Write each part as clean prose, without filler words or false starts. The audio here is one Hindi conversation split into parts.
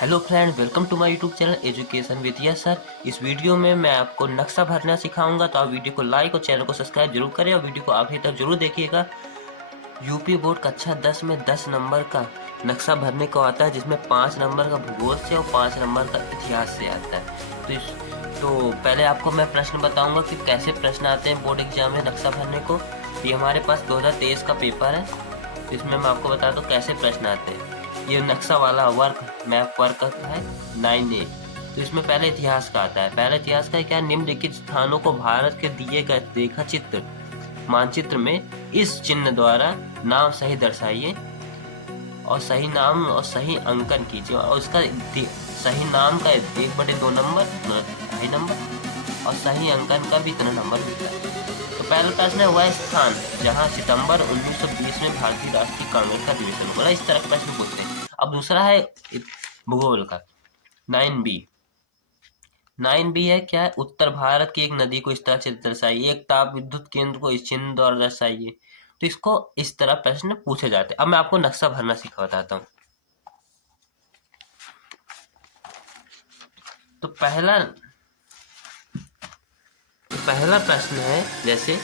Hello friend, welcome to my YouTube channel education with yes sir. इस वीडियो में मैं आपको नक्शा भरना सिखाऊंगा, तो आप वीडियो को लाइक और चैनल को सब्सक्राइब जरूर करें और वीडियो को आखिरी तक जरूर देखिएगा। यूपी बोर्ड कक्षा 10 में 10 नंबर का नक्शा भरने को आता है, जिसमें 5 नंबर का भूगोल से और 5 नंबर का इतिहास से आता है। तो पहले आपको मैं प्रश्न बताऊंगा कि कैसे प्रश्न आते हैं बोर्ड एग्जाम में नक्शा भरने को। ये हमारे पास 2023 का पेपर है, तो इसमें मैं आपको बता दूं कैसे प्रश्न आते हैं। ये नक्शा वाला वर्क मैप वर्क है 9A। तो इसमें पहले इतिहास का आता है। पहले इतिहास का क्या, निम्नलिखित स्थानों को भारत के दिए गए रेखा चित्र मानचित्र में इस चिन्ह द्वारा नाम सही दर्शाइए और सही नाम और सही अंकन कीजिए, और उसका सही नाम का 1/2 नंबर 2.5 नंबर और सही अंकन का भी इतना नंबर मिलता है। तो पहला प्रश्न है, वह स्थान जहां सितंबर 1920 में भारतीय राष्ट्रीय कांग्रेस का अधिवेशन हुआ। इस तरह का प्रश्न पूछते हैं। अब दूसरा है भूगोल का 9B। 9B है क्या है, उत्तर भारत की एक नदी को इस तरह से दर्शाइए, एक ताप विद्युत केंद्र को इस चिन्ह द्वारा दर्शाइए। तो इसको इस तरह प्रश्न पूछे जाते हैं। अब मैं आपको नक्शा भरना सिखा बताता हूँ। तो पहला प्रश्न है, जैसे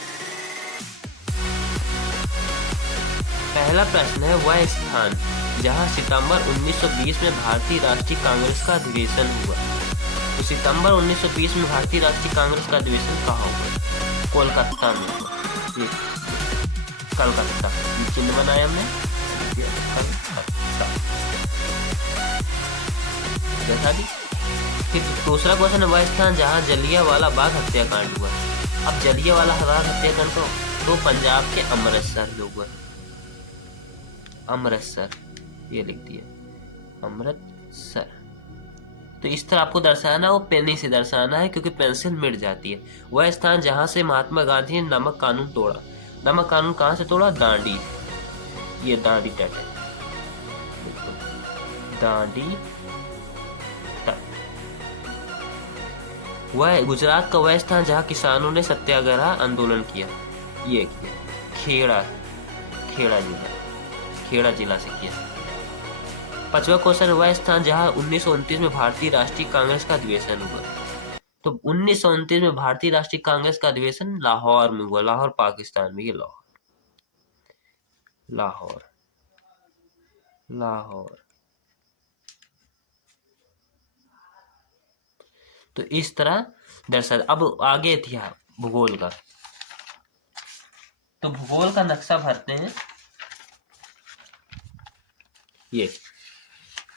पहला प्रश्न है, वह स्थान जहां सितंबर 1920 में भारतीय राष्ट्रीय कांग्रेस का अधिवेशन हुआ। तो सितंबर 1920 में भारतीय राष्ट्रीय कांग्रेस का अधिवेशन कहाँ हुआ? कोलकाता में हुआ। ये कलकत्ता चिन्ह बनाया हमने, कलकत्ता देखा दी। फिर दूसरा क्वेश्चन है, वह स्थान जहाँ जलियांवाला बाग हत्याकांड हुआ। अब जलियांवाला बाग हत्याकांड तो पंजाब के अमृतसर में हुआ। अमृतसर ये लिख दिया, अमृतसर। तो इस तरह आपको दर्शाना, वो पेन से दर्शाना है क्योंकि पेंसिल मिट जाती है। वह स्थान जहां से महात्मा गांधी ने नमक कानून तोड़ा। नमक कानून कहां से तोड़ा? दांडी। ये दांडी तट है, दांडी तट। वह गुजरात का वह स्थान जहां किसानों ने सत्याग्रह आंदोलन किया। ये किया खेड़ा, खेड़ा जिला से किया। पांचवा क्वेश्चन, वह स्थान जहां 1929 में भारतीय राष्ट्रीय कांग्रेस का अधिवेशन हुआ। तो 1929 में भारतीय राष्ट्रीय कांग्रेस का अधिवेशन लाहौर में हुआ। लाहौर पाकिस्तान में, ये लाहौर लाहौर। तो इस तरह दर्शा। अब आगे इतिहास भूगोल का। तो भूगोल का नक्शा भरते हैं। ये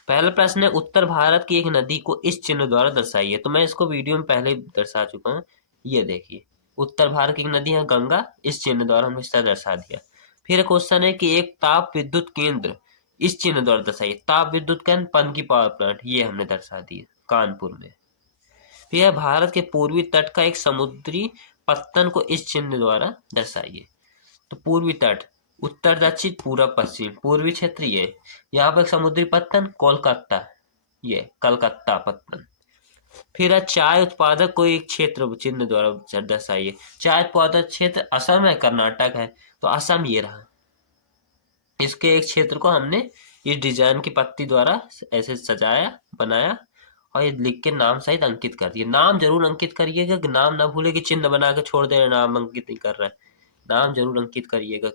पहला प्रश्न है, उत्तर भारत की एक नदी को इस चिन्ह द्वारा दर्शाइए। तो मैं इसको वीडियो में पहले दर्शा चुका हूँ। ये देखिए, उत्तर भारत की एक नदी है गंगा, इस चिन्ह द्वारा हमने इस तरह दर्शा दिया। फिर क्वेश्चन है कि एक ताप विद्युत केंद्र इस चिन्ह द्वारा दर्शाइए। ताप विद्युत केंद्र पनकी पावर प्लांट, ये हमने दर्शा दिया कानपुर में। फिर भारत के पूर्वी तट का एक समुद्री पत्तन को इस चिन्ह द्वारा दर्शाइए। तो पूर्वी तट, उत्तर दक्षिण पूर्व पश्चिम, पूर्वी क्षेत्र ये। यहाँ पर समुद्री पत्तन कोलकाता, ये कलकत्ता पत्तन। फिर है चाय उत्पादक को एक क्षेत्र चिन्ह द्वारा दर्शाइए। चाय उत्पादक क्षेत्र असम है, कर्नाटक है, तो असम ये रहा। इसके एक क्षेत्र को हमने इस डिजाइन की पत्ती द्वारा ऐसे सजाया, बनाया और ये लिख के नाम सहित अंकित कर दिया। नाम जरूर अंकित करिएगा, नाम ना भूले कि चिन्ह बना के छोड़ दे, नाम अंकित नहीं कर रहा है। नाम जरूर अंकित करिएगा।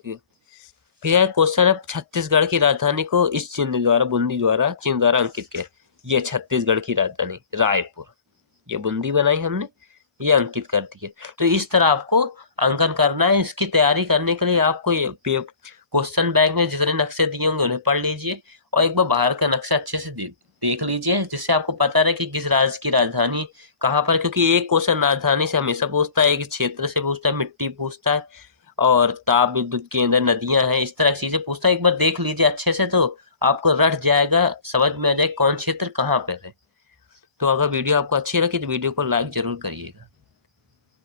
फिर क्वेश्चन है, छत्तीसगढ़ की राजधानी को इस चिन्ह द्वारा, बूंदी द्वारा, चिन्ह द्वारा अंकित किया। ये छत्तीसगढ़ की राजधानी रायपुर, ये बूंदी बनाई हमने, ये अंकित कर दी है। तो इस तरह आपको अंकन करना है। इसकी तैयारी करने के लिए आपको ये क्वेश्चन बैंक में जितने नक्शे दिए होंगे उन्हें पढ़ लीजिए और एक बार बाहर का नक्शा अच्छे से देख लीजिए, जिससे आपको पता रहे कि किस राज्य की राजधानी कहाँ पर। क्योंकि एक क्वेश्चन राजधानी से हमेशा पूछता है, एक क्षेत्र से पूछता है, मिट्टी पूछता है और ताप विद्युत केंद्र, नदियां हैं, इस तरह की चीजें पूछता है। एक बार देख लीजिए अच्छे से, तो आपको रट जाएगा, समझ में आ जाए कौन क्षेत्र कहाँ पर है। तो अगर वीडियो आपको अच्छी लगी तो वीडियो को लाइक जरूर करिएगा।